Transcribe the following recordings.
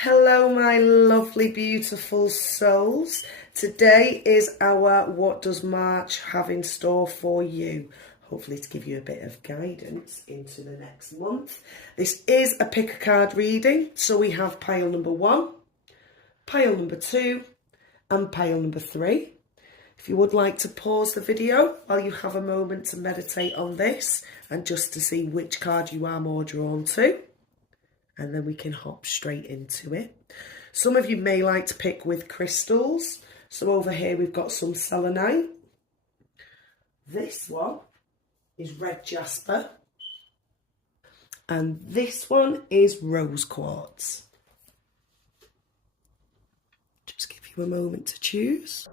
Hello, my lovely, beautiful souls. Today is our What Does March Have in Store for You? Hopefully to give you a bit of guidance into the next month. This is a pick a card reading. So we have pile number 1, pile number 2 and pile number 3. If you would like to pause the video while you have a moment to meditate on this and just to see which card you are more drawn to, and then we can hop straight into it. Some of you may like to pick with crystals. So over here we've got some selenite. This one is red jasper. And this one is rose quartz. Just give you a moment to choose.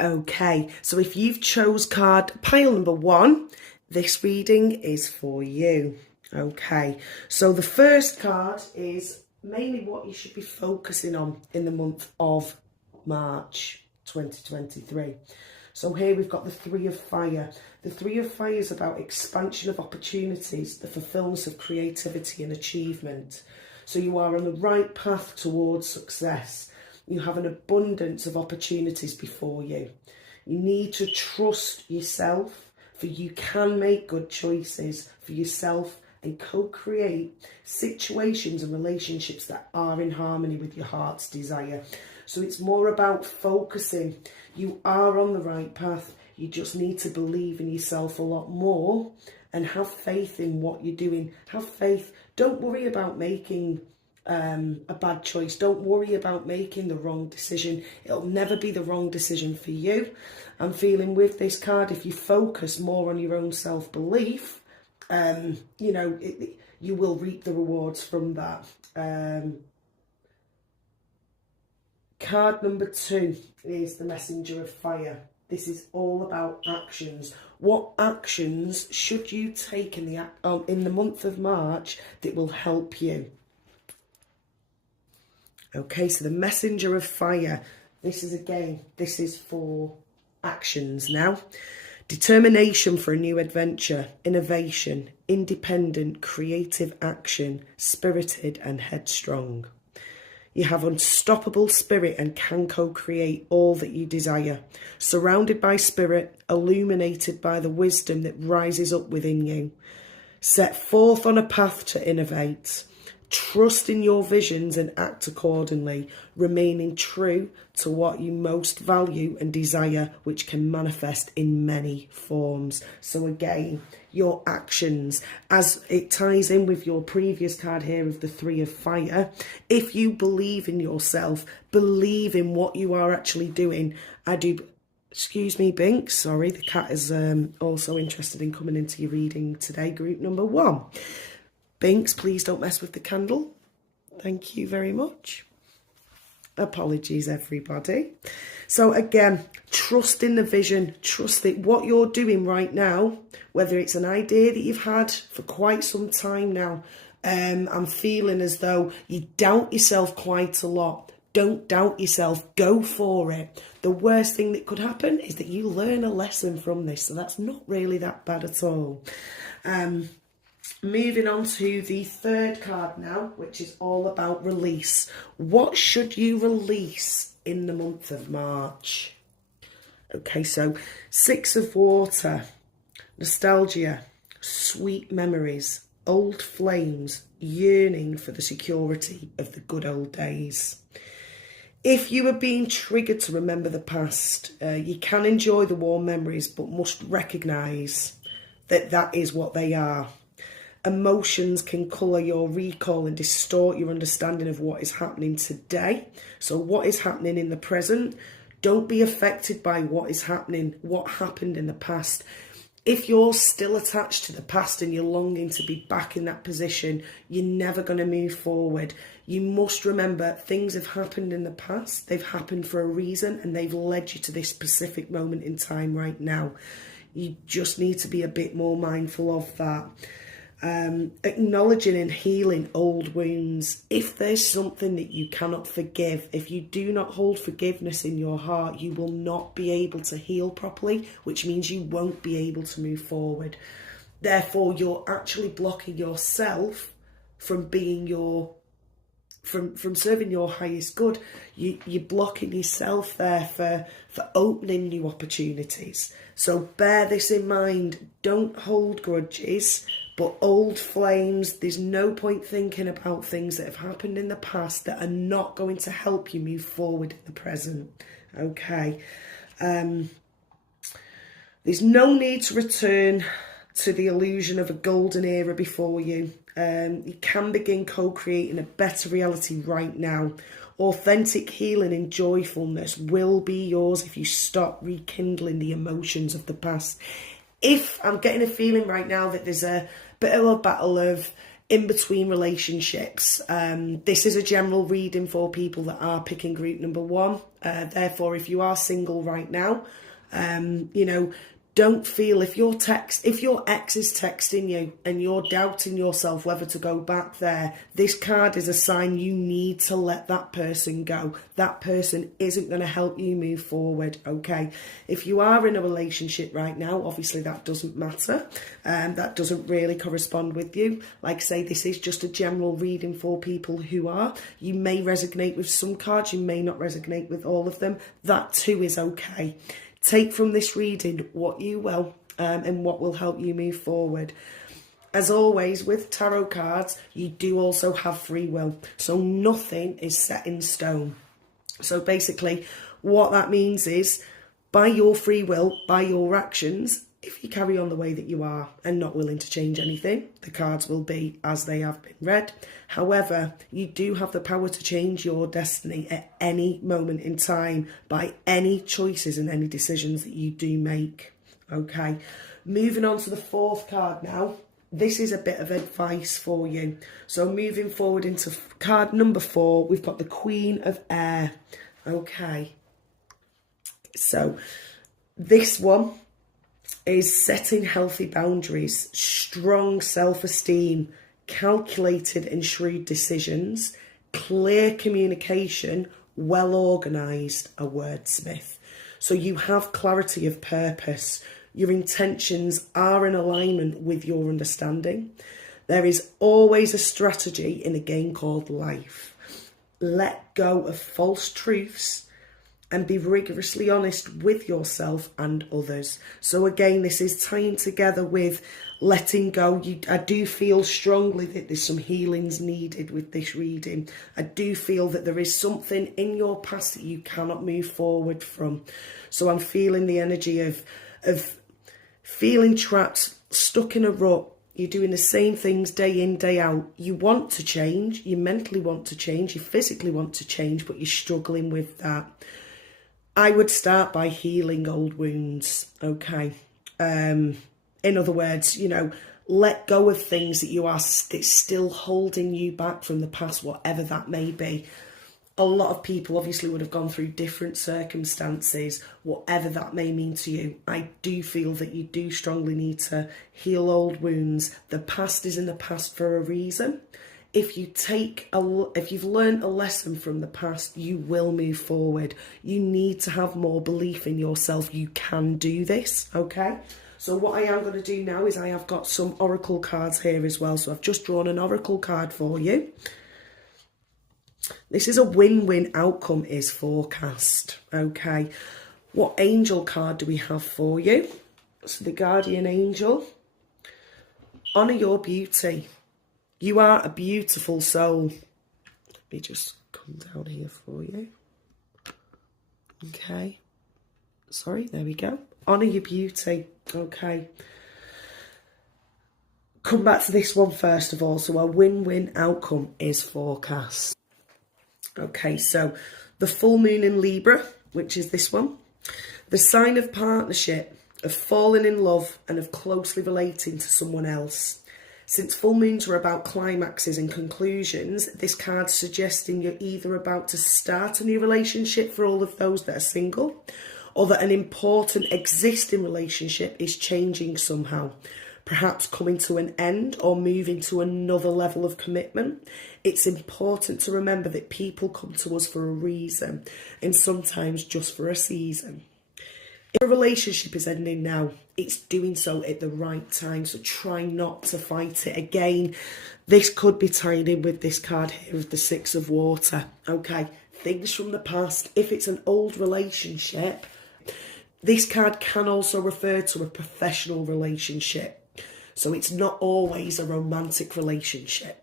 Okay, so if you've chose card pile number 1, this reading is for you. Okay, so the first card is mainly what you should be focusing on in the month of March 2023. So here we've got the Three of Fire. The Three of Fire is about expansion of opportunities, the fulfillment of creativity and achievement. So you are on the right path towards success. You have an abundance of opportunities before you. You need to trust yourself, for you can make good choices for yourself and co-create situations and relationships that are in harmony with your heart's desire. So it's more about focusing. You are on the right path. You just need to believe in yourself a lot more and have faith in what you're doing. Have faith. Don't worry about making a bad choice. Don't worry about making the wrong decision. It'll never be the wrong decision for you. I'm feeling with this card, if you focus more on your own self-belief, you will reap the rewards from that. Card number 2 is the Messenger of Fire. This is all about actions. What actions should you take in the month of March that will help you? Okay, so the Messenger of Fire. This is for actions now. Determination for a new adventure, innovation, independent, creative action, spirited and headstrong. You have unstoppable spirit and can co-create all that you desire. Surrounded by spirit, illuminated by the wisdom that rises up within you. Set forth on a path to innovate. Trust in your visions and act accordingly, remaining true to what you most value and desire, which can manifest in many forms. So again, your actions, as it ties in with your previous card here of the Three of Fire, if you believe in yourself, believe in what you are actually doing. Excuse me, Binks, sorry, the cat is also interested in coming into your reading today, group number 1. Binks, please don't mess with the candle. Thank you very much. Apologies, everybody. So again, trust in the vision. Trust that what you're doing right now, whether it's an idea that you've had for quite some time now, I'm feeling as though you doubt yourself quite a lot. Don't doubt yourself. Go for it. The worst thing that could happen is that you learn a lesson from this. So that's not really that bad at all. Moving on to the third card now, which is all about release. What should you release in the month of March? Okay, so 6 of Water, nostalgia, sweet memories, old flames, yearning for the security of the good old days. If you are being triggered to remember the past, you can enjoy the warm memories, but must recognise that that is what they are. Emotions can colour your recall and distort your understanding of what is happening today. So what is happening in the present, don't be affected by what is happening, what happened in the past. If you're still attached to the past and you're longing to be back in that position, you're never going to move forward. You must remember things have happened in the past. They've happened for a reason and they've led you to this specific moment in time right now. You just need to be a bit more mindful of that. Acknowledging and healing old wounds. If there's something that you cannot forgive, if you do not hold forgiveness in your heart, you will not be able to heal properly, which means you won't be able to move forward. Therefore, you're actually blocking yourself from being from serving your highest good. You're blocking yourself there for opening new opportunities. So bear this in mind. Don't hold grudges, but old flames. There's no point thinking about things that have happened in the past that are not going to help you move forward in the present. Okay. There's no need to return to the illusion of a golden era before you. You can begin co-creating a better reality right now. Authentic healing and joyfulness will be yours if you stop rekindling the emotions of the past. If I'm getting a feeling right now that there's a bit of a battle of in-between relationships, this is a general reading for people that are picking group number 1. Therefore, if you are single right now, don't feel if your ex is texting you and you're doubting yourself whether to go back there, this card is a sign you need to let that person go. That person isn't going to help you move forward, okay? If you are in a relationship right now, obviously that doesn't matter. That doesn't really correspond with you. Like I say, this is just a general reading for people who are. You may resonate with some cards, you may not resonate with all of them. That too is okay. Take from this reading what you will and what will help you move forward. As always, with tarot cards, you do also have free will. So nothing is set in stone. So basically, what that means is, by your free will, by your actions, if you carry on the way that you are and not willing to change anything, the cards will be as they have been read. However, you do have the power to change your destiny at any moment in time by any choices and any decisions that you do make. Okay, moving on to the 4th card now. This is a bit of advice for you. So moving forward into card number 4, we've got the Queen of Air. Okay, so this one is setting healthy boundaries, strong self-esteem, calculated and shrewd decisions, clear communication, well organised, a wordsmith. So you have clarity of purpose. Your intentions are in alignment with your understanding. There is always a strategy in a game called life. Let go of false truths and be rigorously honest with yourself and others. So again, this is tying together with letting go. I do feel strongly that there's some healings needed with this reading. I do feel that there is something in your past that you cannot move forward from. So I'm feeling the energy of feeling trapped, stuck in a rut. You're doing the same things day in, day out. You want to change. You mentally want to change. You physically want to change, but you're struggling with that. I would start by healing old wounds, okay? In other words, let go of things that you are still holding you back from the past, whatever that may be. A lot of people obviously would have gone through different circumstances, whatever that may mean to you. I do feel that you do strongly need to heal old wounds. The past is in the past for a reason. If you've learned a lesson from the past, you will move forward. You need to have more belief in yourself. You can do this, okay? So what I am going to do now is I have got some oracle cards here as well. So I've just drawn an oracle card for you. This is a win-win outcome is forecast, okay? What angel card do we have for you? So the guardian angel. Honour your beauty. You are a beautiful soul. Let me just come down here for you. Okay. Sorry, there we go. Honour your beauty. Okay. Come back to this one first of all. So a win-win outcome is forecast. Okay, so the full moon in Libra, which is this one. The sign of partnership, of falling in love and of closely relating to someone else. Since full moons are about climaxes and conclusions, this card's suggesting you're either about to start a new relationship for all of those that are single, or that an important existing relationship is changing somehow. perhaps coming to an end or moving to another level of commitment. It's important to remember that people come to us for a reason, and sometimes just for a season. If a relationship is ending now, it's doing so at the right time, so try not to fight it. Again, this could be tied in with this card here of the Six of Water, okay? Things from the past. If it's an old relationship, this card can also refer to a professional relationship, so it's not always a romantic relationship.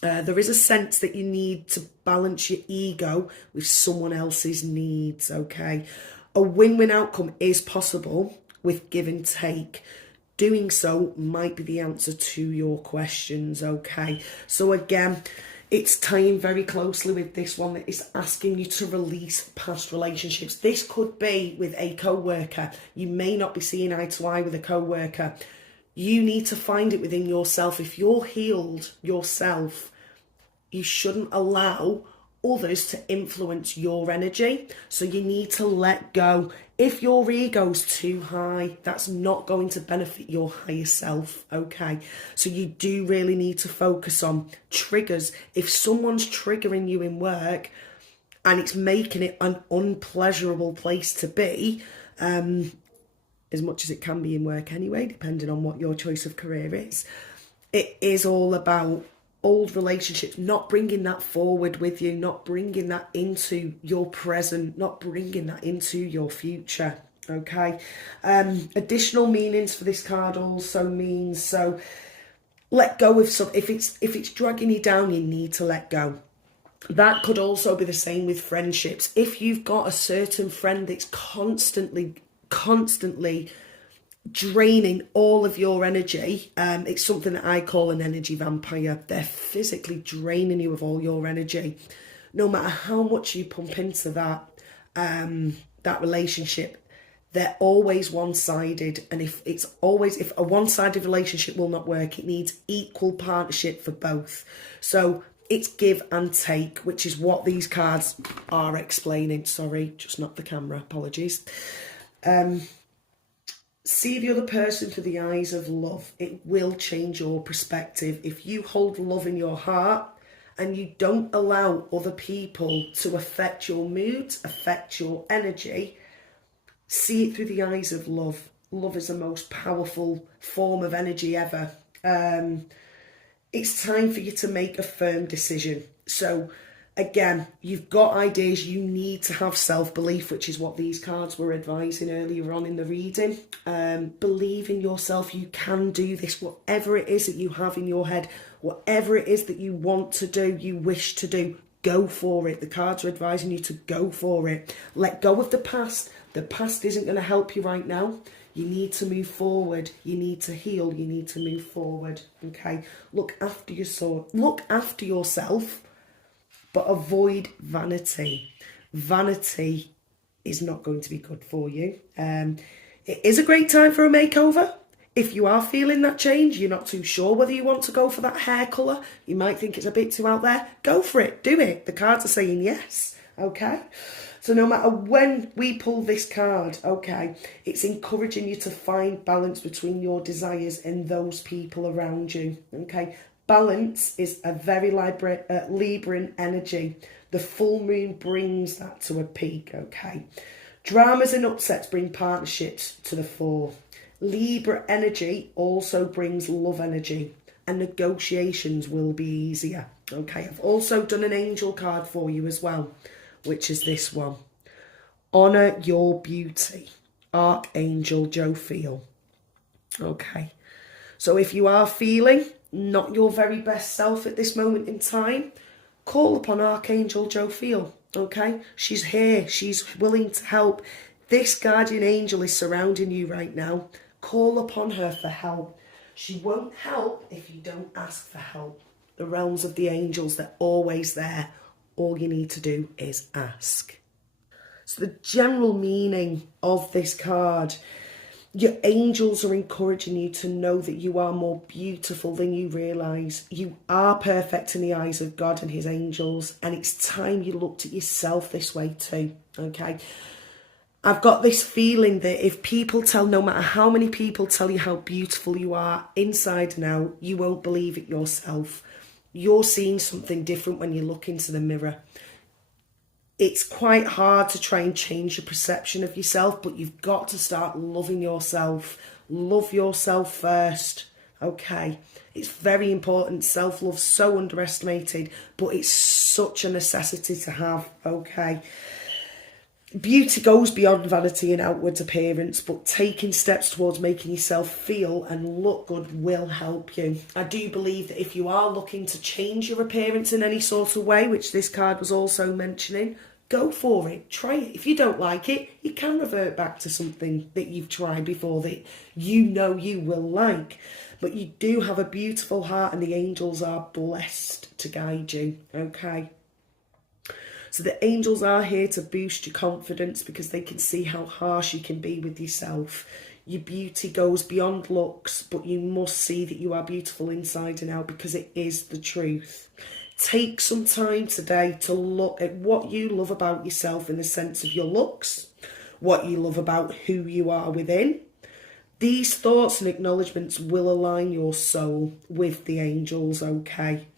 There is a sense that you need to balance your ego with someone else's needs, okay? A win-win outcome is possible with give and take. Doing so might be the answer to your questions, okay? So again, it's tying very closely with this one that is asking you to release past relationships. This could be with a co-worker. You may not be seeing eye to eye with a co-worker. You need to find it within yourself. If you're healed yourself, you shouldn't allow others to influence your energy. So you need to let go. If your ego's too high, that's not going to benefit your higher self, okay? So you do really need to focus on triggers. If someone's triggering you in work and it's making it an unpleasurable place to be, as much as it can be in work anyway, depending on what your choice of career is, it is all about old relationships, not bringing that forward with you, not bringing that into your present, not bringing that into your future, okay? Additional meanings for this card also means, so let go of some, if it's dragging you down, you need to let go. That could also be the same with friendships. If you've got a certain friend that's constantly draining all of your energy, it's something that I call an energy vampire. They're physically draining you of all your energy. No matter how much you pump into that relationship, they're always one-sided. And if a one-sided relationship will not work, it needs equal partnership for both. So it's give and take, which is what these cards are explaining. Sorry, just not the camera, apologies. See the other person through the eyes of love. It will change your perspective. If you hold love in your heart and you don't allow other people to affect your moods, affect your energy, see it through the eyes of love. Love is the most powerful form of energy ever. It's time for you to make a firm decision. So again, you've got ideas, you need to have self-belief, which is what these cards were advising earlier on in the reading. Believe in yourself, you can do this, whatever it is that you have in your head, whatever it is that you want to do, you wish to do, go for it. The cards are advising you to go for it. Let go of the past. The past isn't going to help you right now. You need to move forward. You need to heal. You need to move forward. Okay? Look after yourself. But avoid vanity. Vanity is not going to be good for you. It is a great time for a makeover. If you are feeling that change, you're not too sure whether you want to go for that hair colour, you might think it's a bit too out there, go for it, do it. The cards are saying yes, okay? So no matter when we pull this card, okay, it's encouraging you to find balance between your desires and those people around you, okay? Balance is a very Libran energy. The full moon brings that to a peak, okay? Dramas and upsets bring partnerships to the fore. Libra energy also brings love energy, and negotiations will be easier, okay? I've also done an angel card for you as well, which is this one. Honour your beauty. Archangel Jophiel. Okay. So if you are feeling not your very best self at this moment in time, call upon Archangel Jophiel, okay? She's here. She's willing to help. This guardian angel is surrounding you right now. Call upon her for help. She won't help if you don't ask for help. The realms of the angels, they're always there. All you need to do is ask. So the general meaning of this card, your angels are encouraging you to know that you are more beautiful than you realise. You are perfect in the eyes of God and his angels, and it's time you looked at yourself this way too, okay? I've got this feeling that if people no matter how many people tell you how beautiful you are inside and out, you won't believe it yourself. You're seeing something different when you look into the mirror. It's quite hard to try and change your perception of yourself, but you've got to start loving yourself. Love yourself first, okay? It's very important. Self-love's so underestimated, but it's such a necessity to have, okay? Beauty goes beyond vanity and outward appearance, but taking steps towards making yourself feel and look good will help you. I do believe that if you are looking to change your appearance in any sort of way, which this card was also mentioning, go for it. Try it. If you don't like it, you can revert back to something that you've tried before that you know you will like. But you do have a beautiful heart and the angels are blessed to guide you, okay? So the angels are here to boost your confidence because they can see how harsh you can be with yourself. Your beauty goes beyond looks, but you must see that you are beautiful inside and out because it is the truth. Take some time today to look at what you love about yourself in the sense of your looks, what you love about who you are within. These thoughts and acknowledgements will align your soul with the angels, okay?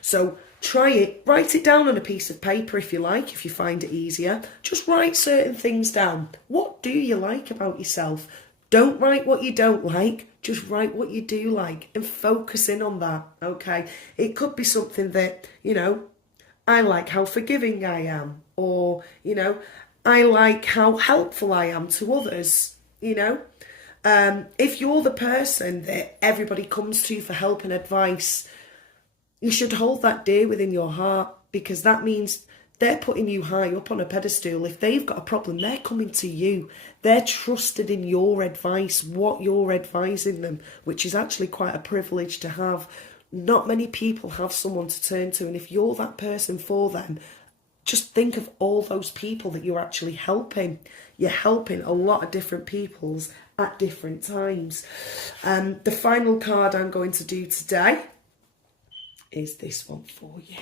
So try it. Write it down on a piece of paper if you like, if you find it easier. Just write certain things down. What do you like about yourself? Don't write what you don't like. Just write what you do like and focus in on that, okay? It could be something that, I like how forgiving I am. Or, I like how helpful I am to others, If you're the person that everybody comes to for help and advice, you should hold that dear within your heart because that means they're putting you high up on a pedestal. If they've got a problem, they're coming to you. They're trusted in your advice, what you're advising them, which is actually quite a privilege to have. Not many people have someone to turn to, and if you're that person for them, just think of all those people that you're actually helping. You're helping a lot of different peoples at different times. The final card I'm going to do today is this one for you.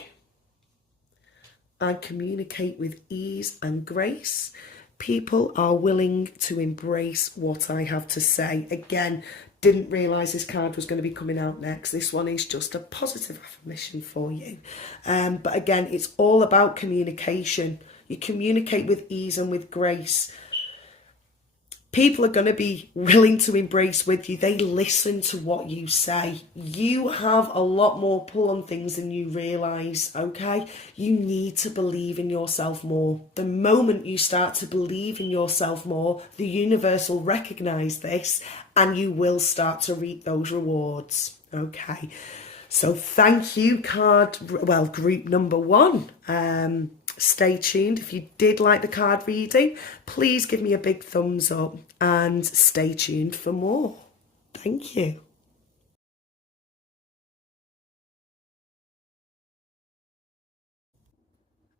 I communicate with ease and grace. People are willing to embrace what I have to say. Again, didn't realise this card was going to be coming out next. This one is just a positive affirmation for you. But again, it's all about communication. You communicate with ease and with grace. People are going to be willing to embrace with you. They listen to what you say. You have a lot more pull on things than you realise, okay? You need to believe in yourself more. The moment you start to believe in yourself more, the universe will recognise this and you will start to reap those rewards, okay? So thank you, group number 1. Stay tuned. If you did like the card reading, please give me a big thumbs up and stay tuned for more. Thank you.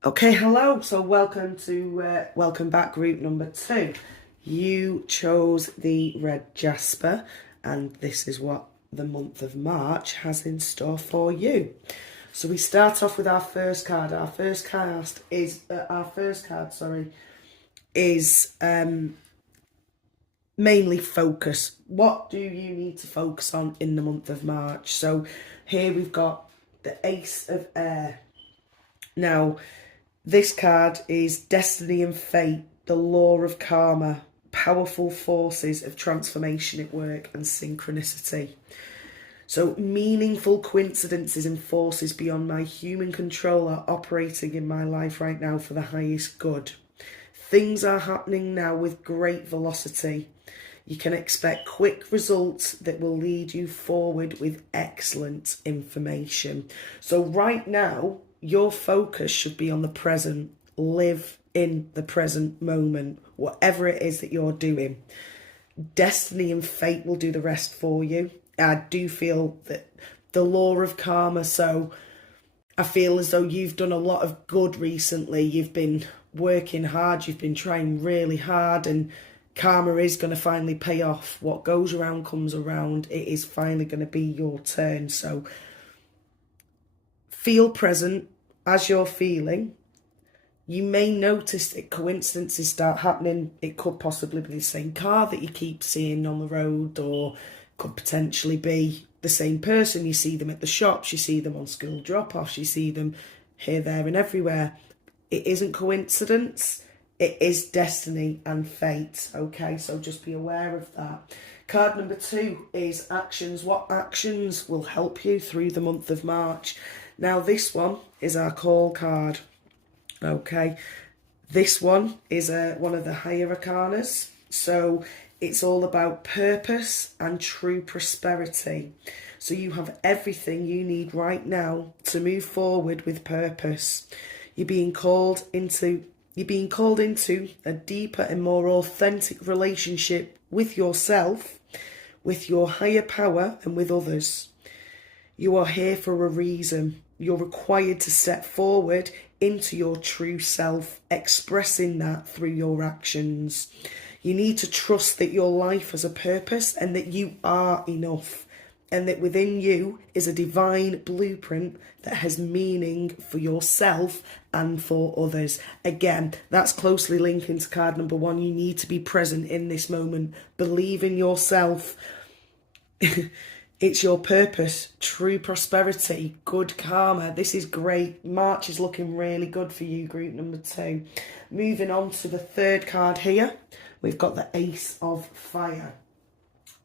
Okay, hello. So welcome back, group number 2. You chose the red jasper, and this is what the month of March has in store for you. So we start off with our first card. Our first card is mainly focus. What do you need to focus on in the month of March? So here we've got the Ace of Air. Now, this card is destiny and fate, the law of karma, powerful forces of transformation at work, and synchronicity. So meaningful coincidences and forces beyond my human control are operating in my life right now for the highest good. Things are happening now with great velocity. You can expect quick results that will lead you forward with excellent information. So right now, your focus should be on the present. Live in the present moment, whatever it is that you're doing. Destiny and fate will do the rest for you. I do feel that the law of karma, so I feel as though you've done a lot of good recently. You've been working hard, you've been trying really hard, and karma is going to finally pay off. What goes around comes around. It is finally going to be your turn. So feel present as you're feeling. You may notice that coincidences start happening. It could possibly be the same car that you keep seeing on the road, or could potentially be the same person. You see them at the shops, you see them on school drop-offs, you see them here, there and everywhere. It isn't coincidence, it is destiny and fate, okay? So just be aware of that. Card number 2 is actions. What actions will help you through the month of March? Now this one is our call card, okay? This one is one of the higher arcanas, so it's all about purpose and true prosperity. So you have everything you need right now to move forward with purpose. You're being called into a deeper and more authentic relationship with yourself, with your higher power and with others. You are here for a reason. You're required to step forward into your true self, expressing that through your actions. You need to trust that your life has a purpose and that you are enough, and that within you is a divine blueprint that has meaning for yourself and for others. Again, that's closely linked into card number 1. You need to be present in this moment. Believe in yourself. It's your purpose, true prosperity, good karma. This is great. March is looking really good for you, group number 2. Moving on to the 3rd card here, we've got the Ace of Fire.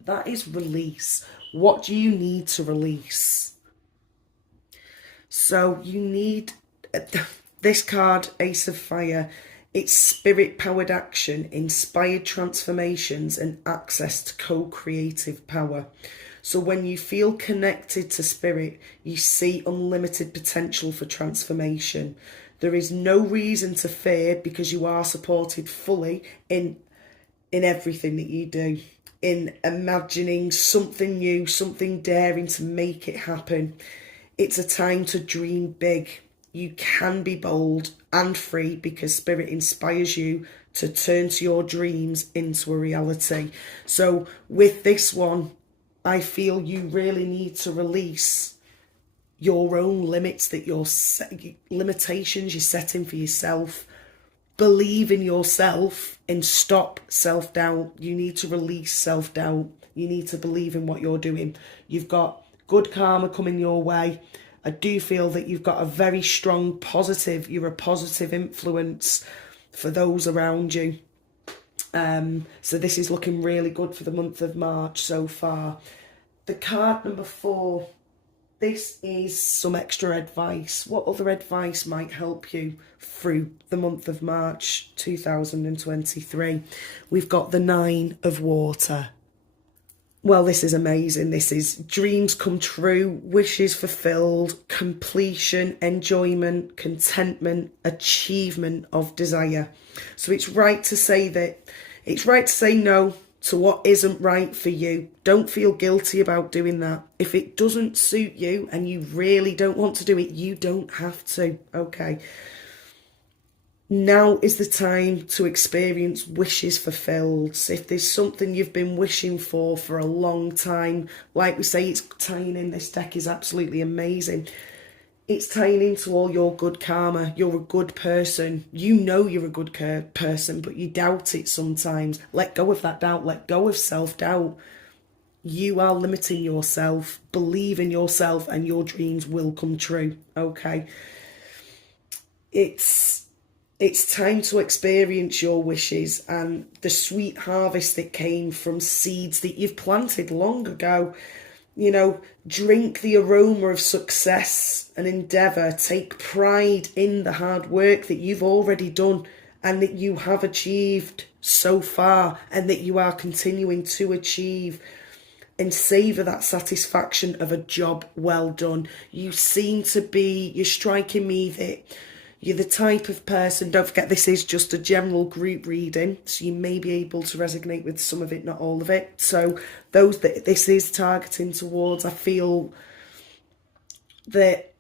That is release. What do you need to release? So you need this card, Ace of Fire. It's spirit-powered action, inspired transformations, and access to co-creative power. So when you feel connected to spirit, you see unlimited potential for transformation. There is no reason to fear because you are supported fully in everything that you do. In imagining something new, something daring to make it happen. It's a time to dream big. You can be bold and free because spirit inspires you to turn to your dreams into a reality. So with this one, I feel you really need to release your own limits, that limitations you're setting for yourself. Believe in yourself and stop self-doubt. You need to release self-doubt. You need to believe in what you're doing. You've got good karma coming your way. I do feel that you've got a very strong you're a positive influence for those around you. So this is looking really good for the month of March so far. The card number 4, this is some extra advice. What other advice might help you through the month of March 2023? We've got the 9 of Water. Well, this is amazing. This is dreams come true, wishes fulfilled, completion, enjoyment, contentment, achievement of desire. So it's right to say no to what isn't right for you. Don't feel guilty about doing that. If it doesn't suit you and you really don't want to do it, you don't have to, okay? Now is the time to experience wishes fulfilled. So if there's something you've been wishing for a long time, like we say, it's tying in, this deck is absolutely amazing. It's tying into all your good karma. You're a good person. You know you're a good person, but you doubt it sometimes. Let go of that doubt. Let go of self-doubt. You are limiting yourself. Believe in yourself and your dreams will come true, okay? It's time to experience your wishes and the sweet harvest that came from seeds that you've planted long ago. You know, drink the aroma of success and endeavour. Take pride in the hard work that you've already done and that you have achieved so far and that you are continuing to achieve. And savour that satisfaction of a job well done. You're striking me that you're the type of person, don't forget this is just a general group reading, so you may be able to resonate with some of it, not all of it. So those that this is targeting towards, I feel that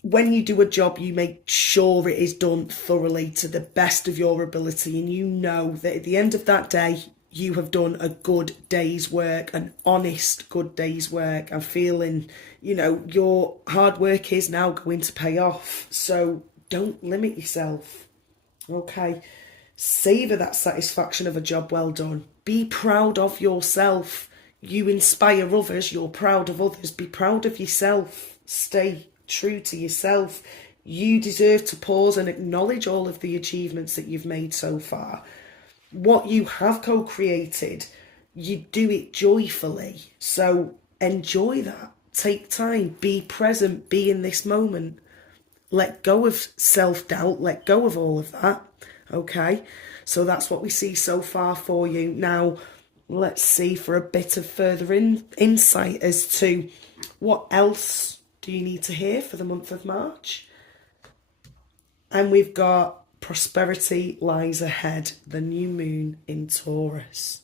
when you do a job, you make sure it is done thoroughly to the best of your ability, and you know that at the end of that day, you have done a good day's work, an honest good day's work. I'm feeling, your hard work is now going to pay off. So don't limit yourself. Okay. Savour that satisfaction of a job well done. Be proud of yourself. You inspire others. You're proud of others. Be proud of yourself. Stay true to yourself. You deserve to pause and acknowledge all of the achievements that you've made so far. What you have co-created, you do it joyfully. So enjoy that. Take time. Be present. Be in this moment. Let go of self-doubt. Let go of all of that. Okay? So that's what we see so far for you. Now, let's see for a bit of further insight as to what else do you need to hear for the month of March. And we've got prosperity lies ahead, the new moon in Taurus.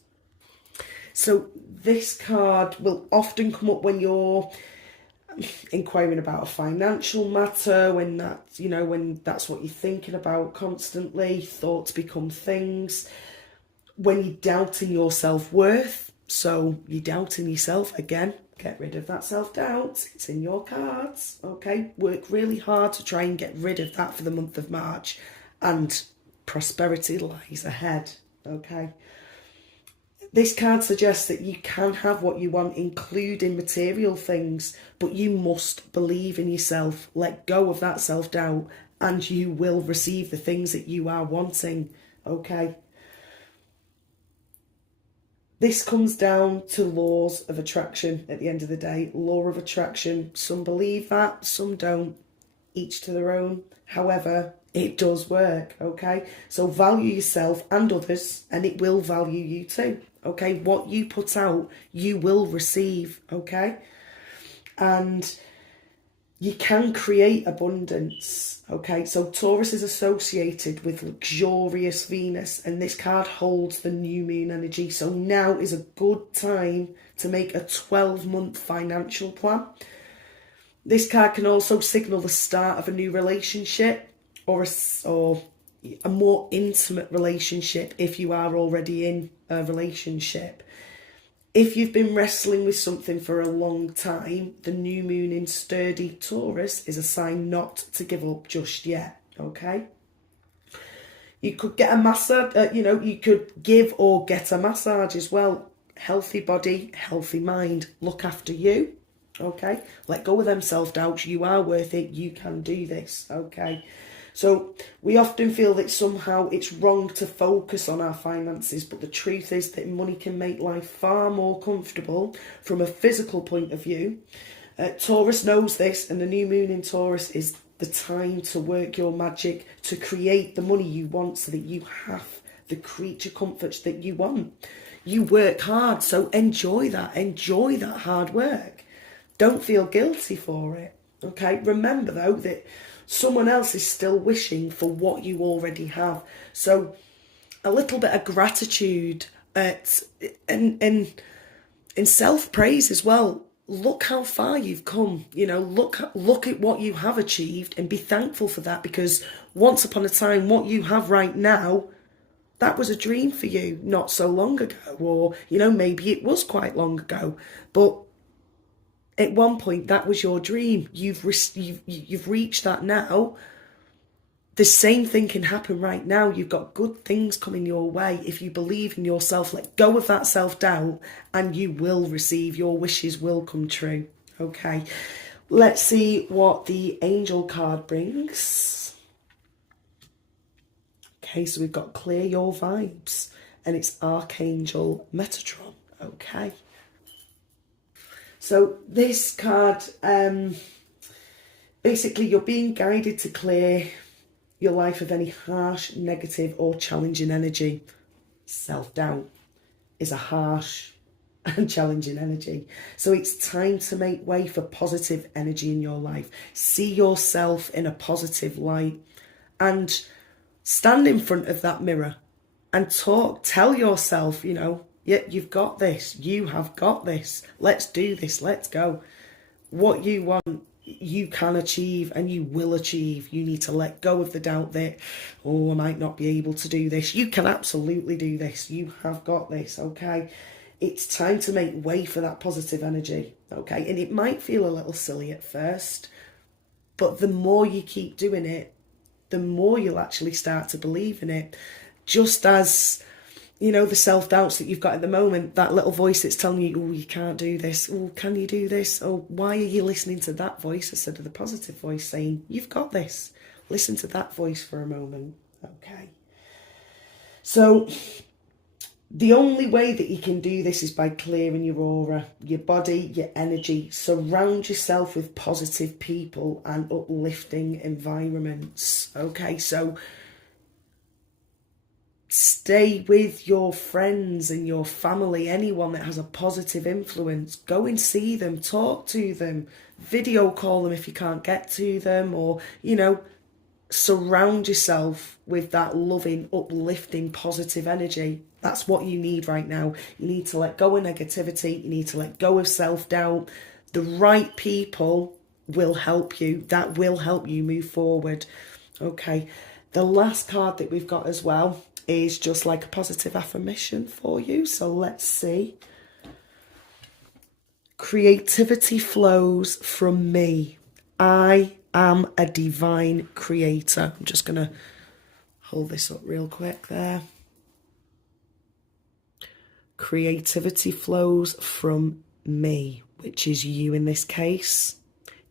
So this card will often come up when you're inquiring about a financial matter, when that's what you're thinking about constantly. Thoughts become things. When you're doubting your self-worth, so you're doubting yourself again, get rid of that self-doubt. It's in your cards, okay? Work really hard to try and get rid of that for the month of March. And prosperity lies ahead, okay? This card suggests that you can have what you want, including material things, but you must believe in yourself, let go of that self-doubt, and you will receive the things that you are wanting, okay? This comes down to laws of attraction at the end of the day. Law of attraction, some believe that, some don't, each to their own. However, it does work, okay? So value yourself and others, and it will value you too, okay? What you put out, you will receive, okay? And you can create abundance, okay? So Taurus is associated with luxurious Venus, and this card holds the new moon energy. So now is a good time to make a 12-month financial plan. This card can also signal the start of a new relationship or a more intimate relationship if you are already in a relationship. If you've been wrestling with something for a long time, the new moon in sturdy Taurus is a sign not to give up just yet, okay? You could get a massage, you could give or get a massage as well. Healthy body, healthy mind. Look after you, okay? Let go of them self-doubts. You are worth it. You can do this, okay? So we often feel that somehow it's wrong to focus on our finances, but the truth is that money can make life far more comfortable from a physical point of view. Taurus knows this, and the new moon in Taurus is the time to work your magic, to create the money you want so that you have the creature comforts that you want. You work hard, so enjoy that hard work. Don't feel guilty for it, okay? Remember though that someone else is still wishing for what you already have. So a little bit of gratitude and self-praise as well. Look how far you've come. Look at what you have achieved and be thankful for that, because once upon a time, what you have right now, that was a dream for you not so long ago, or, maybe it was quite long ago, but at one point, that was your dream. You've reached that now. The same thing can happen right now. You've got good things coming your way. If you believe in yourself, let go of that self-doubt, and you will receive. Your wishes will come true. Okay, let's see what the angel card brings. Okay, so we've got clear your vibes, and it's Archangel Metatron. Okay. So this card, basically you're being guided to clear your life of any harsh, negative or challenging energy. Self-doubt is a harsh and challenging energy. So it's time to make way for positive energy in your life. See yourself in a positive light and stand in front of that mirror and tell yourself, yeah, you've got this. You have got this. Let's do this. Let's go. What you want, you can achieve and you will achieve. You need to let go of the doubt that, oh, I might not be able to do this. You can absolutely do this. You have got this, okay? It's time to make way for that positive energy, okay? And it might feel a little silly at first, but the more you keep doing it, the more you'll actually start to believe in it. Just as, you know, the self-doubts that you've got at the moment, that little voice that's telling you, oh, you can't do this. Oh, can you do this? Oh, why are you listening to that voice instead of the positive voice saying, you've got this? Listen to that voice for a moment. Okay. So the only way that you can do this is by clearing your aura, your body, your energy. Surround yourself with positive people and uplifting environments. Okay, so stay with your friends and your family, anyone that has a positive influence. Go and see them, talk to them, video call them if you can't get to them, or, you know, surround yourself with that loving, uplifting, positive energy. That's what you need right now. You need to let go of negativity. You need to let go of self-doubt. The right people will help you. That will help you move forward. Okay. The last card that we've got as well is just like a positive affirmation for you. So let's see. Creativity flows from me. I am a divine creator. I'm just going to hold this up real quick there. Creativity flows from me, which is you in this case.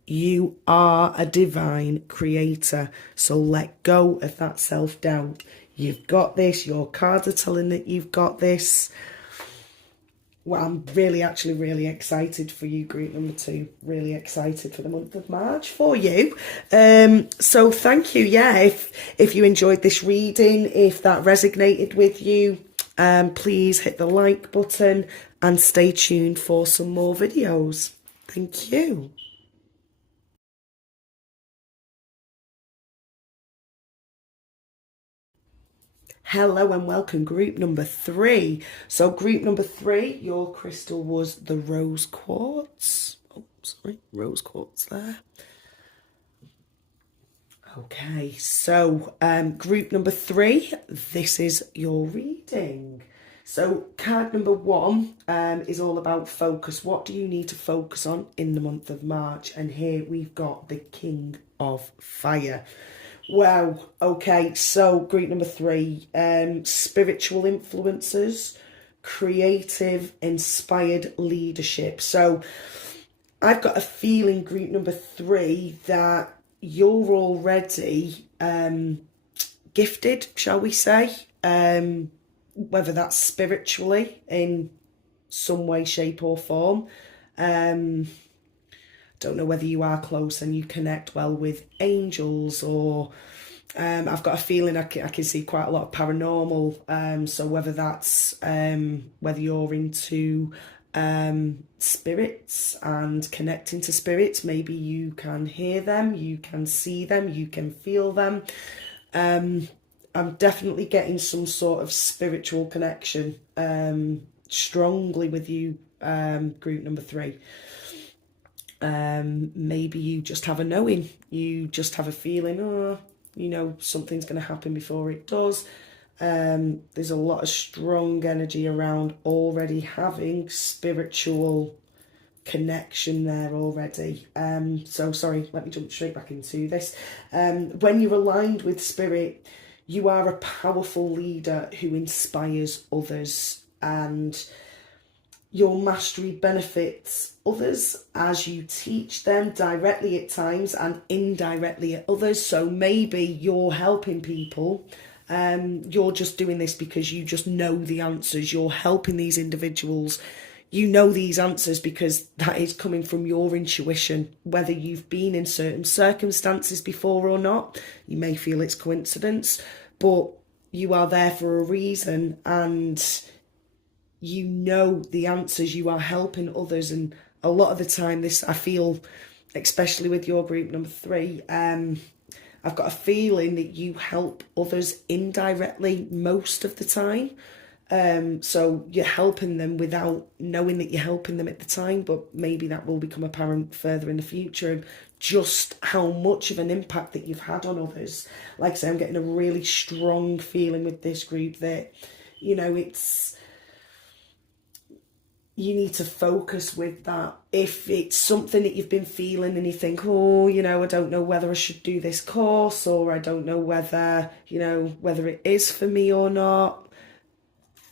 You are a divine creator. So let go of that self-doubt. You've got this. Your cards are telling that you've got this. Well, I'm really excited for you, group number 2. Really excited for the month of March for you. So thank you. Yeah, if you enjoyed this reading, if that resonated with you, please hit the like button and stay tuned for some more videos. Thank you. Hello and welcome, group number 3. So group number 3, your crystal was the rose quartz. Oh, sorry, rose quartz there. Okay, so group number 3, this is your reading. So card number 1 is all about focus. What do you need to focus on in the month of March? And here we've got the King of Fire. Wow, okay, so group number 3, spiritual influences, creative, inspired leadership. So I've got a feeling, group number 3, that you're already gifted, shall we say, whether that's spiritually in some way, shape or form. Don't know whether you are close and you connect well with angels, or I've got a feeling I can see quite a lot of paranormal. So whether that's whether you're into spirits and connecting to spirits, maybe you can hear them, you can see them, you can feel them. I'm definitely getting some sort of spiritual connection strongly with you, group number 3. Maybe you just have a knowing, you just have a feeling, oh, you know, something's going to happen before it does. There's a lot of strong energy around already having spiritual connection there already. So sorry, let me jump straight back into this. When you're aligned with spirit, you are a powerful leader who inspires others, and your mastery benefits others as you teach them directly at times and indirectly at others. So maybe you're helping people, you're just doing this because you just know the answers. You're helping these individuals. You know these answers because that is coming from your intuition. Whether you've been in certain circumstances before or not, you may feel it's coincidence, but you are there for a reason, and you know the answers. You are helping others, and a lot of the time, this, I feel, especially with your group number 3, I've got a feeling that you help others indirectly most of the time. So you're helping them without knowing that you're helping them at the time, but maybe that will become apparent further in the future, and just how much of an impact that you've had on others. Like I say, I'm getting a really strong feeling with this group that, it's, you need to focus with that. If it's something that you've been feeling and you think, oh, I don't know whether I should do this course, or I don't know whether, whether it is for me or not,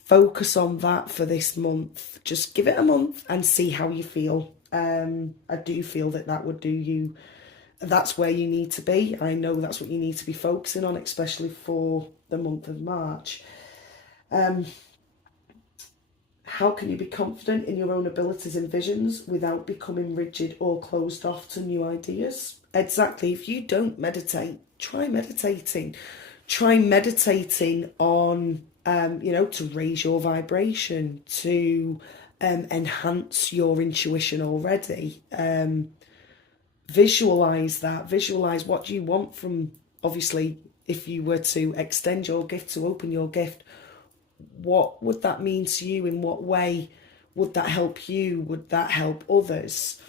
focus on that for this month. Just give it a month and see how you feel. I do feel that would do you. That's where you need to be. I know that's what you need to be focusing on, especially for the month of March. How can you be confident in your own abilities and visions without becoming rigid or closed off to new ideas? Exactly. If you don't meditate, try meditating. Try meditating on, to raise your vibration, to enhance your intuition already. Visualize that. Visualize what you want from, obviously, if you were to extend your gift, to open your gift, what would that mean to you? In what way would that help you? Would that help others?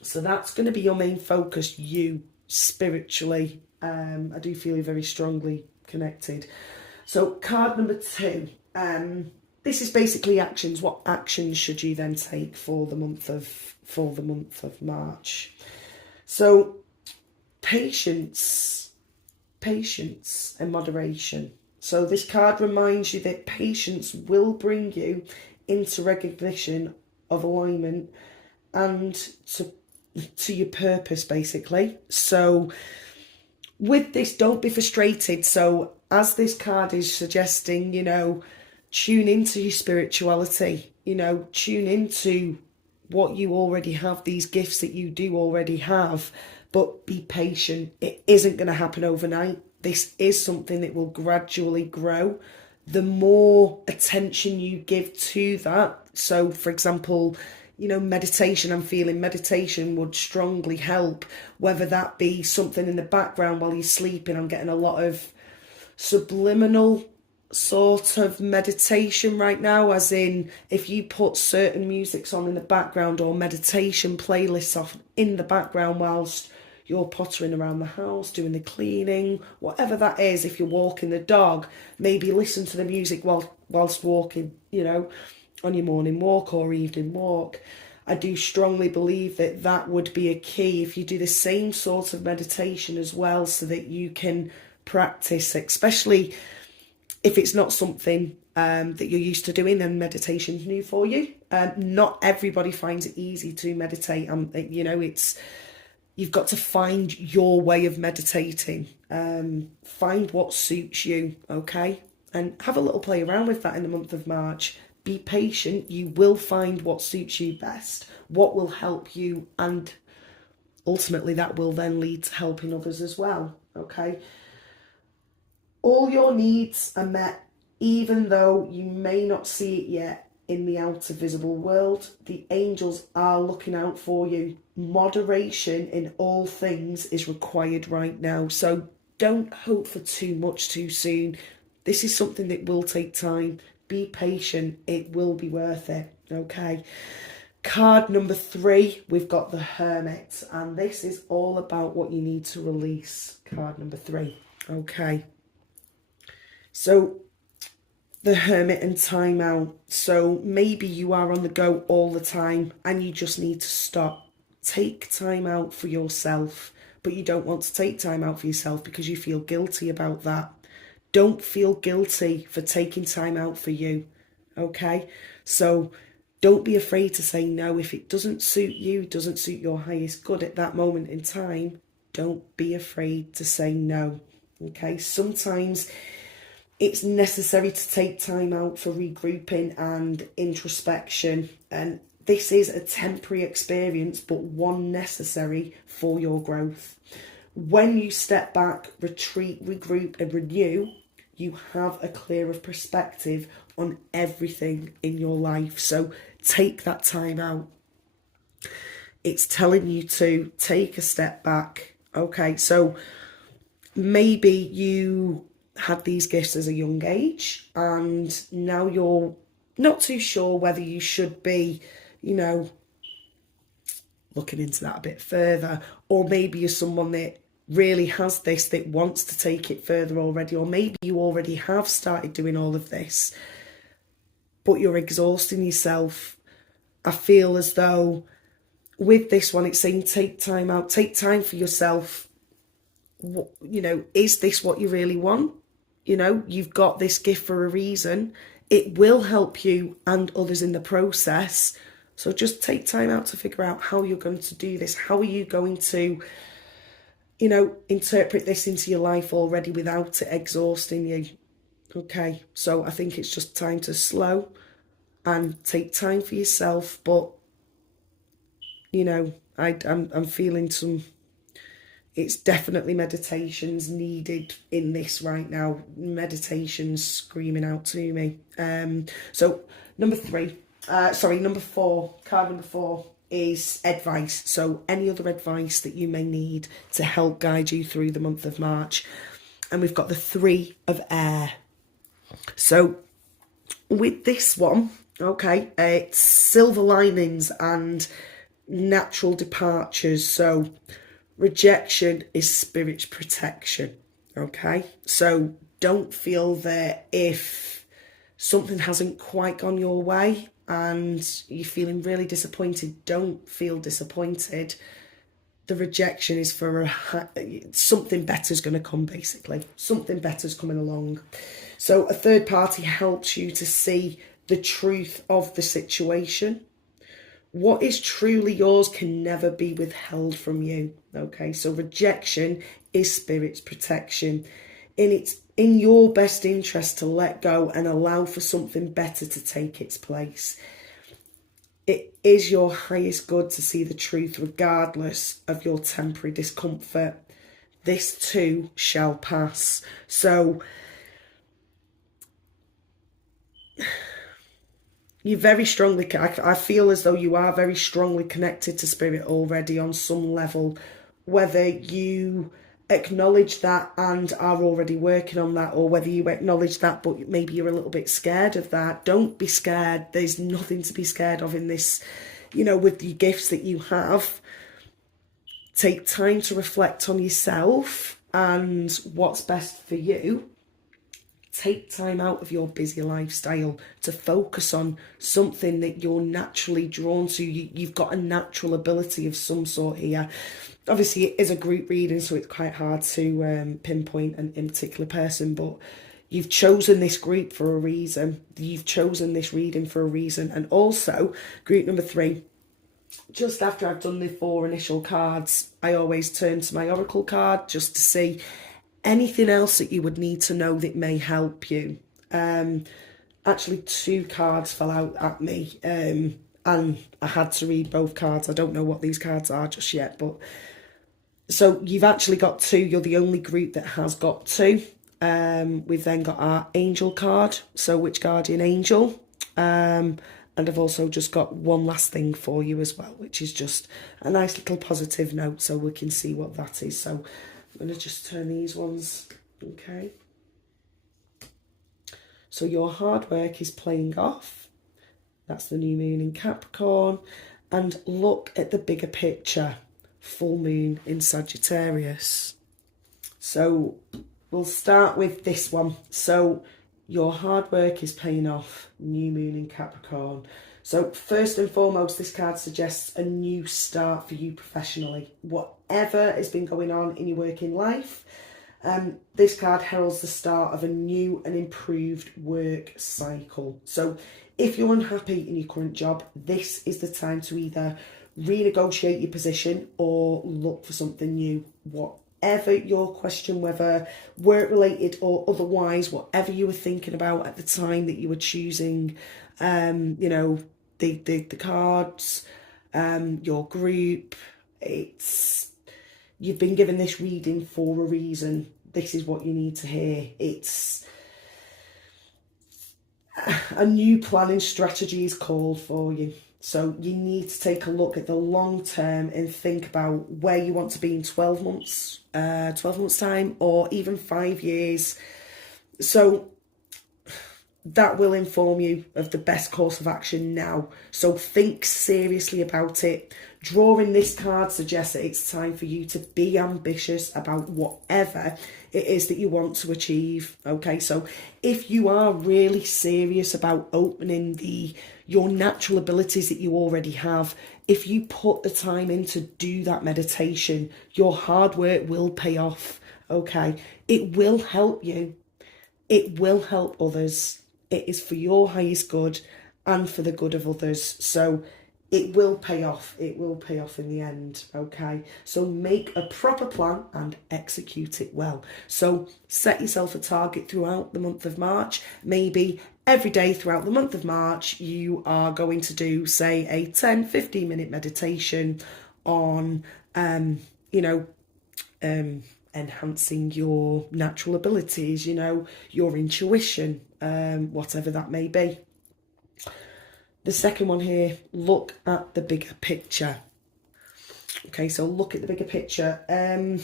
So that's going to be your main focus, you spiritually. I do feel you're very strongly connected. So card number 2, this is basically actions. What actions should you then take for the month of March? So patience and moderation. So this card reminds you that patience will bring you into recognition of alignment and to your purpose, basically. So with this, don't be frustrated. So as this card is suggesting, tune into your spirituality, tune into what you already have, these gifts that you do already have, but be patient. It isn't going to happen overnight. This is something that will gradually grow. The more attention you give to that, so for example, meditation, I'm feeling meditation would strongly help, whether that be something in the background while you're sleeping. I'm getting a lot of subliminal sort of meditation right now, as in if you put certain musics on in the background or meditation playlists off in the background whilst you're pottering around the house, doing the cleaning, whatever that is. If you're walking the dog, maybe listen to the music whilst walking, on your morning walk or evening walk. I do strongly believe that would be a key if you do the same sort of meditation as well, so that you can practice, especially if it's not something that you're used to doing, then meditation's new for you. Not everybody finds it easy to meditate. You've got to find your way of meditating. Find what suits you, okay? And have a little play around with that in the month of March. Be patient. You will find what suits you best, what will help you, and ultimately that will then lead to helping others as well, okay? All your needs are met, even though you may not see it yet in the outer visible world. The angels are looking out for you. Moderation in all things is required right now. So don't hope for too much too soon. This is something that will take time. Be patient. It will be worth it. Okay. Card number 3, we've got the Hermit. And this is all about what you need to release. Card number 3. Okay. So the Hermit and time out. So maybe you are on the go all the time and you just need to stop. Take time out for yourself, but you don't want to take time out for yourself because you feel guilty about that. Don't feel guilty for taking time out for you, okay? So don't be afraid to say no. If it doesn't suit you, doesn't suit your highest good at that moment in time, don't be afraid to say no, okay? Sometimes it's necessary to take time out for regrouping and introspection, and this is a temporary experience, but one necessary for your growth. When you step back, retreat, regroup and renew, you have a clearer perspective on everything in your life. So take that time out. It's telling you to take a step back. Okay, so maybe you had these gifts as a young age, and now you're not too sure whether you should be, you know, looking into that a bit further, or maybe you're someone that really has this, that wants to take it further already, or maybe you already have started doing all of this, but you're exhausting yourself. I feel as though with this one, it's saying take time out, take time for yourself. You know, is this what you really want? You know, you've got this gift for a reason. It will help you and others in the process. So just take time out to figure out how you're going to do this. How are you going to, you know, interpret this into your life already without it exhausting you? Okay, so I think it's just time to slow and take time for yourself. But, you know, I'm feeling some... It's definitely meditations needed in this right now. Meditations screaming out to me. So number four, card number 4 is advice. So any other advice that you may need to help guide you through the month of March. And we've got the 3 of air. So with this one, okay, it's silver linings and natural departures. So rejection is spirit's protection, okay? So don't feel that if something hasn't quite gone your way and you're feeling really disappointed, don't feel disappointed. The rejection is for something better's going to come, basically. Something better's coming along. So a third party helps you to see the truth of the situation. What is truly yours can never be withheld from you. Okay, so rejection is spirit's protection. And it's in your best interest to let go and allow for something better to take its place. It is your highest good to see the truth regardless of your temporary discomfort. This too shall pass. So you're very strongly, I feel as though you are very strongly connected to spirit already on some level, whether you acknowledge that and are already working on that, or whether you acknowledge that but maybe you're a little bit scared of that. Don't be scared. There's nothing to be scared of in this, you know, with the gifts that you have. Take time to reflect on yourself and what's best for you. Take time out of your busy lifestyle to focus on something that you're naturally drawn to. You've got a natural ability of some sort here. Obviously, it is a group reading, so it's quite hard to pinpoint in particular person, but you've chosen this group for a reason. You've chosen this reading for a reason. And also, group number 3, just after I've done the 4 initial cards, I always turn to my oracle card just to see anything else that you would need to know that may help you. Actually, 2 cards fell out at me, and I had to read both cards. I don't know what these cards are just yet, but so you've actually got 2. You're the only group that has got 2. We've then got our angel card, so which guardian angel, and I've also just got one last thing for you as well, which is just a nice little positive note, so we can see what that is. So I'm going to just turn these ones, okay. So your hard work is playing off. That's the new moon in Capricorn. And look at the bigger picture. Full moon in Sagittarius. So we'll start with this one. So your hard work is paying off. New moon in Capricorn. So first and foremost, this card suggests a new start for you professionally. Whatever has been going on in your working life, this card heralds the start of a new and improved work cycle. So if you're unhappy in your current job, this is the time to either renegotiate your position or look for something new. Whatever your question, whether work related or otherwise, whatever you were thinking about at the time that you were choosing, you know, the cards, your group, you've been given this reading for a reason. This is what you need to hear. It's a new planning strategy is called for you. So you need to take a look at the long term and think about where you want to be in 12 months time, or even 5 years. So that will inform you of the best course of action now. So think seriously about it. Drawing this card suggests that it's time for you to be ambitious about whatever it is that you want to achieve. Okay, so if you are really serious about opening your natural abilities that you already have, if you put the time in to do that meditation, your hard work will pay off. Okay, it will help you. It will help others. It is for your highest good and for the good of others. So it will pay off. It will pay off in the end. Okay. So make a proper plan and execute it well. So set yourself a target throughout the month of March. Maybe every day throughout the month of March, you are going to do, say, a 10-15 minute meditation on, enhancing your natural abilities, your intuition, whatever that may be. The second one here, look at the bigger picture. Okay, so look at the bigger picture. I'm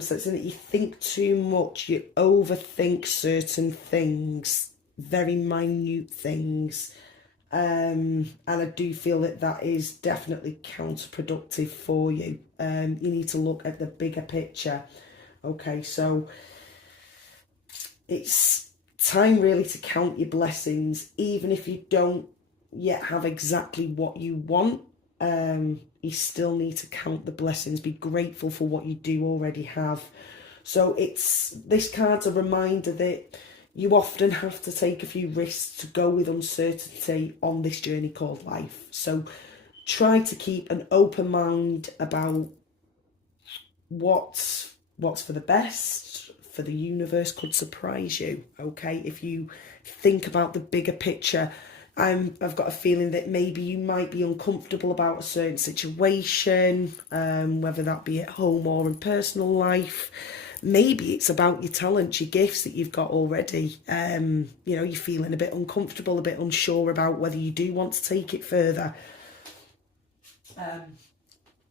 sensing that you think too much, you overthink certain things, very minute things. And I do feel that is definitely counterproductive for you. You need to look at the bigger picture. Okay, so it's time really to count your blessings, even if you don't yet have exactly what you want. You still need to count the blessings, be grateful for what you do already have. So this card's a reminder that you often have to take a few risks to go with uncertainty on this journey called life. So try to keep an open mind about what's for the best, for the universe could surprise you. Okay, if you think about the bigger picture, I've got a feeling that maybe you might be uncomfortable about a certain situation, whether that be at home or in personal life. Maybe it's about your talents, your gifts that you've got already. You're feeling a bit uncomfortable, a bit unsure about whether you do want to take it further.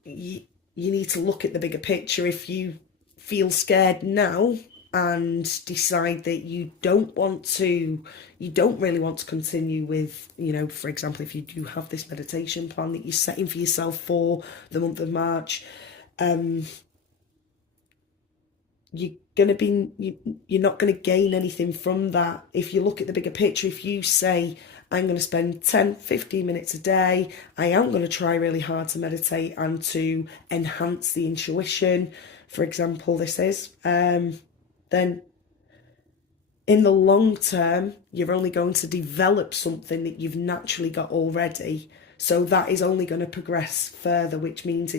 You need to look at the bigger picture. If you feel scared now and decide that you don't really want to continue with, for example, if you do have this meditation plan that you're setting for yourself for the month of March, you're not going to gain anything from that. If you look at the bigger picture, if you say, I'm going to spend 10-15 minutes a day, I am going to try really hard to meditate and to enhance the intuition, for example, this is, then in the long term, you're only going to develop something that you've naturally got already. So that is only going to progress further, which means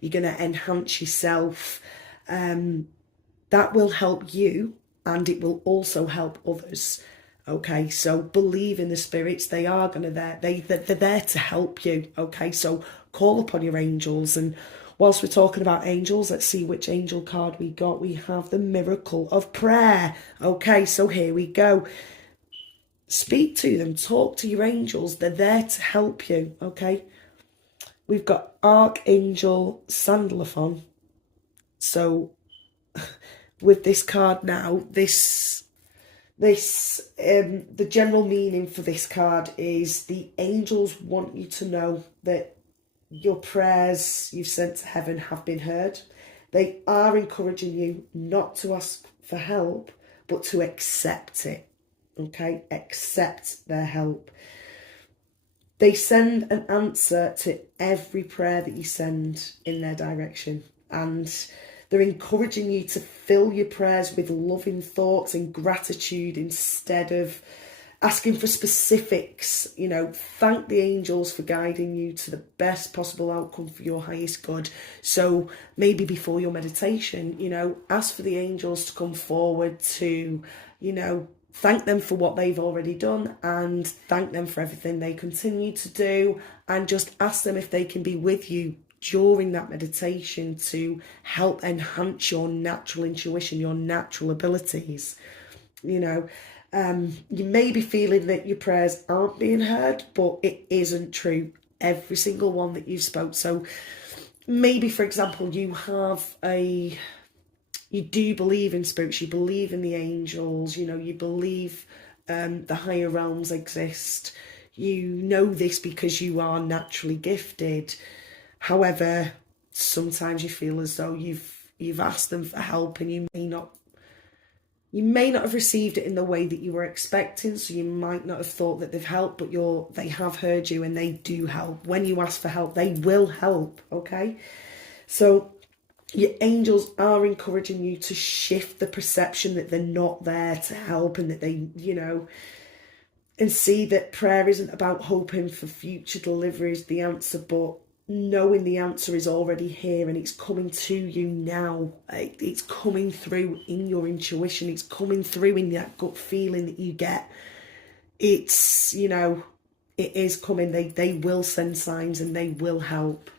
you're going to enhance yourself. That will help you, and it will also help others. Okay, so believe in the spirits. They are they're there to help you. Okay, so call upon your angels. And whilst we're talking about angels, let's see which angel card we got. We have the miracle of prayer. Okay, so here we go. Speak to them, talk to your angels. They're there to help you. Okay, we've got Archangel Sandalphon. So with this card now, the general meaning for this card is the angels want you to know that your prayers you've sent to heaven have been heard. They are encouraging you not to ask for help, but to accept it. Okay, accept their help. They send an answer to every prayer that you send in their direction, and they're encouraging you to fill your prayers with loving thoughts and gratitude instead of asking for specifics. Thank the angels for guiding you to the best possible outcome for your highest good. So maybe before your meditation, ask for the angels to come forward to, thank them for what they've already done and thank them for everything they continue to do, and just ask them if they can be with you during that meditation to help enhance your natural intuition, your natural abilities. You may be feeling that your prayers aren't being heard, but it isn't true. Every single one that you spoke. So maybe, for example, you have a you do believe in spirits, you believe in the angels, you know, you believe the higher realms exist. You know this because you are naturally gifted. However, sometimes you feel as though you've asked them for help and you may not have received it in the way that you were expecting, so you might not have thought that they've helped, but they have heard you and they do help. When you ask for help, they will help, okay? So your angels are encouraging you to shift the perception that they're not there to help and that they, you know, and see that prayer isn't about hoping for future deliveries, the answer, but knowing the answer is already here and it's coming to you now. It's coming through in your intuition. It's coming through in that gut feeling that you get. It's, you know, it is coming. They will send signs and they will help.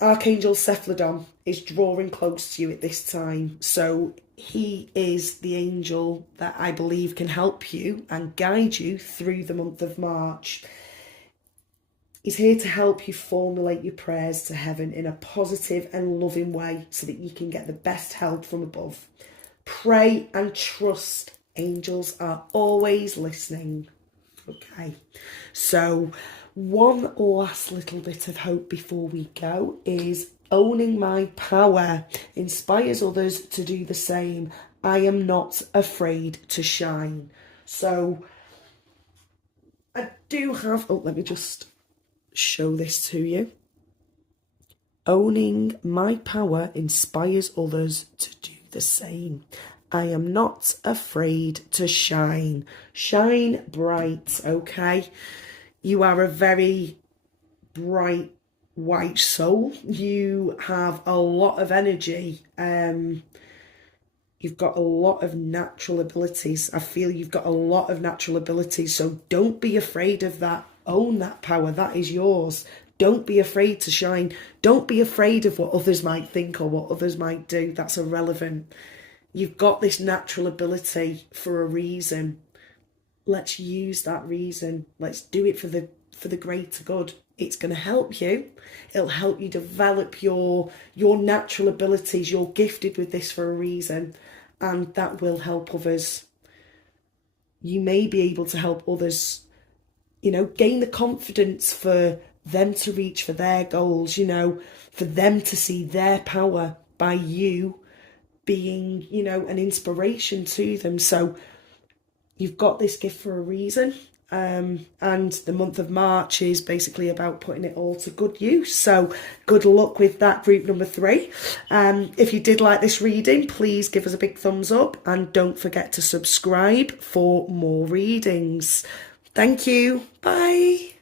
Archangel Cephalodon is drawing close to you at this time. So he is the angel that I believe can help you and guide you through the month of March. He's here to help you formulate your prayers to heaven in a positive and loving way so that you can get the best help from above. Pray and trust. Angels are always listening. Okay, so one last little bit of hope before we go is owning my power inspires others to do the same. I am not afraid to shine. So I do have, let me just show this to you. Owning my power inspires others to do the same. I am not afraid to shine. Shine bright, okay? You are a very bright white soul. You have a lot of energy. You've got a lot of natural abilities. I feel you've got a lot of natural abilities. So don't be afraid of that. Own that power. That is yours. Don't be afraid to shine. Don't be afraid of what others might think or what others might do. That's irrelevant. You've got this natural ability for a reason. Let's use that reason. Let's do it for the greater good. It's going to help you. It'll help you develop your natural abilities. You're gifted with this for a reason, and that will help others. You may be able to help others, you know, gain the confidence for them to reach for their goals, you know, for them to see their power by you being, you know, an inspiration to them. So you've got this gift for a reason. And the month of March is basically about putting it all to good use. So good luck with that, group number 3. If you did like this reading, please give us a big thumbs up and don't forget to subscribe for more readings. Thank you. Bye.